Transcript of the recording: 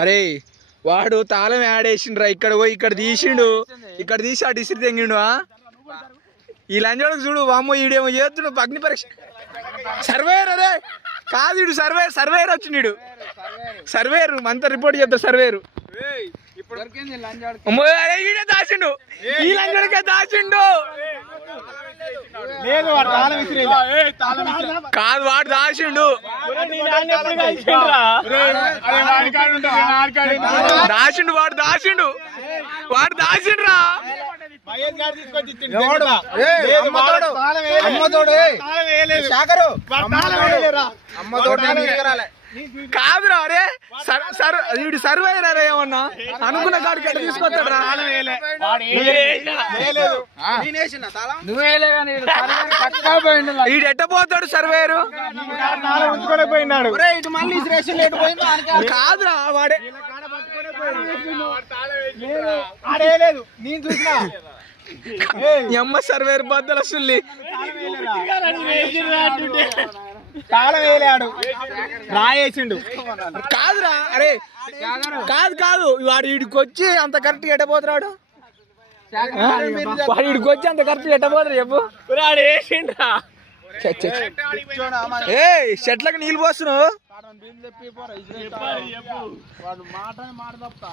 అరే వాడు తాళం యాడేసిండ్రా, ఇక్కడ పోయి ఇక్కడ తీసిండు, ఇక్కడ తీసి అటు ఇసిరి తెంగిండు. ఈ లంజోడకు చూడు, వామ్మో ఈడేమో చేస్తున్నాడు అగ్ని పరీక్ష. సర్వేయర్ అరే కాదు, ఇడు సర్వేయర్ వచ్చిండు, సర్వేయర్ అంతా రిపోర్ట్ చెప్తారు సర్వేయర్. ఈడే దాచిండు, ఈ లంజోడికే దాచిండు. కాదు వాడు దాచిండు, దాచిండు వాడు దాచిండు, వాడు దాచిండ్రా. కాదురా అరే వీడు సర్వేయర్ అరే, ఏమన్నా అనుకున్న కాడికి ఎట్లా తీసుకొస్తాడు రా. వీడు ఎట్ట పోతాడు సర్వేయరు, కాదురా వాడే నేను చూసినా అమ్మ సర్వేరు బద్దలు సుల్లి తాళం వేలాడు రాయేసిండు. కాదురా అరే కాదు వాడు వీడికి వచ్చి అంత కరెక్ట్ ఎట్టపోతున్నాడు, వాడు వీడికి వచ్చి అంత కరెక్ట్ ఎట్టపోతాడు చెప్పు. వాడు వేసిండ్రా చెట్లకు నీళ్ళు పోస్తున్నావు.